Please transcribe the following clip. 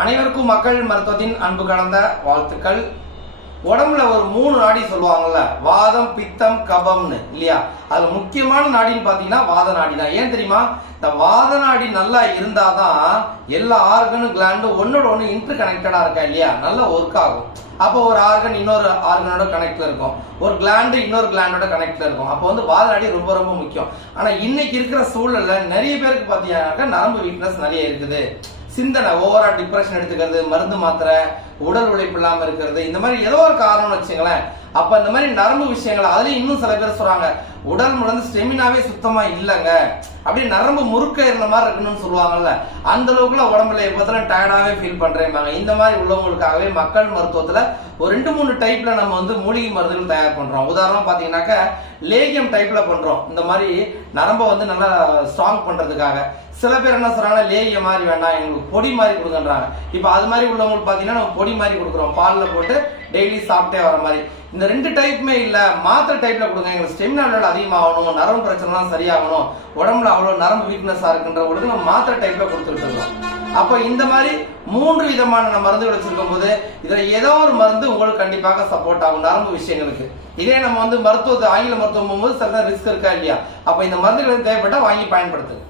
அனைவருக்கும் மக்கள் மருத்துவத்தின் அன்பு கலந்த வாழ்த்துக்கள். உடம்புல ஒரு மூணு நாடி சொல்லுவாங்கல்ல வாதம் பித்தம் கபம்னு இல்லையா? அதுல முக்கியமான நாடின்னு பாத்தீங்கன்னா வாத நாடி தான் ஏன் தெரியுமா? இந்த வாத நாடி நல்லா இருந்தாதான் எல்லா ஆர்கனும் கிளாண்டும் ஒன்னோட ஒன்று இன்டர் கனெக்டடா இருக்கா இல்லையா? நல்லா ஒர்க் ஆகும். அப்போ ஒரு ஆர்கன் இன்னொரு ஆர்கனோட கனெக்ட்ல இருக்கும். ஒரு கிளாண்டு இன்னொரு கிளாண்டோட கனெக்ட்ல இருக்கும். அப்போ வந்து வாத நாடி ரொம்ப ரொம்ப முக்கியம். ஆனா இன்னைக்கு இருக்கிற சூழல்ல நிறைய பேருக்கு பாத்தீங்கன்னாக்கா நரம்பு வீக்னஸ் நிறைய இருக்குது. சிந்தனை ஓவரா டிப்ரெஷன் எடுத்துக்கிறது மருந்து மாத்திரை உடல் உழைப்பு இல்லாம இருக்கிறது இந்த மாதிரி ஏதோ ஒரு காரணம்னு வச்சுங்களேன் அப்ப இந்த மாதிரி நரம்பு விஷயங்கள் அதுலயும் இன்னும் சில பேர் சொல்றாங்க உடல் முழந்து ஸ்டெமினாவே சுத்தமா இல்லைங்க. அப்படியே நரம்பு முறுக்க இருந்த மாதிரி இருக்கணும்னு சொல்லுவாங்கல்ல அந்த அளவுக்குலாம் உடம்புல எப்பத்துல டயர்டாவே ஃபீல் பண்றேன் இந்த மாதிரி உள்ளவங்களுக்காகவே மக்கள் மருத்துவத்துல ஒரு ரெண்டு மூணு டைப்ல நம்ம வந்து மூலிகை மருந்துகள் தயார் பண்றோம். உதாரணம் பாத்தீங்கன்னாக்க லேகியம் டைப்ல பண்றோம். இந்த மாதிரி நரம்பை வந்து நல்லா ஸ்ட்ராங் பண்றதுக்காக. சில பேர் என்ன சொல்றாங்க லேகிய மாதிரி வேண்டாம் எங்களுக்கு பொடி மாதிரி கொடுங்கன்றாங்க. இப்போ அது மாதிரி உள்ளவங்களுக்கு பாத்தீங்கன்னா நம்ம பொடி மாதிரி கொடுக்குறோம். பாலில் போட்டு டெய்லி சாப்பிட்டே வர மாதிரி. இந்த ரெண்டு டைப்புமே இல்ல. மாத்திரை டைப்ல கொடுங்க. எங்களுக்கு ஸ்டெமினா லெவல் அதிகமாகணும். நரம்பு பிரச்சனைலாம் சரியாகணும். உடம்புல அவ்வளவு நரம்பு வீக்னஸா இருக்குன்றவங்களுக்கு நம்ம மாத்திரை டைப்ல கொடுத்துட்டு இருக்கோம் அப்ப இந்த மாதிரி மூன்று விதமான மருந்துகள் வச்சிருக்கும் போது இதுல ஏதோ ஒரு மருந்து உங்களுக்கு கண்டிப்பாக சப்போர்ட் ஆகும். நரம்பு விஷயங்களுக்கு. இதே நம்ம வந்து மருத்துவத்தை ஆங்கில மருத்துவம் போகும்போது சில ரிஸ்க் இருக்கா இல்லையா? அப்ப இந்த மருந்துகள் தேவைப்பட்டா வாங்கி பயன்படுத்துங்க.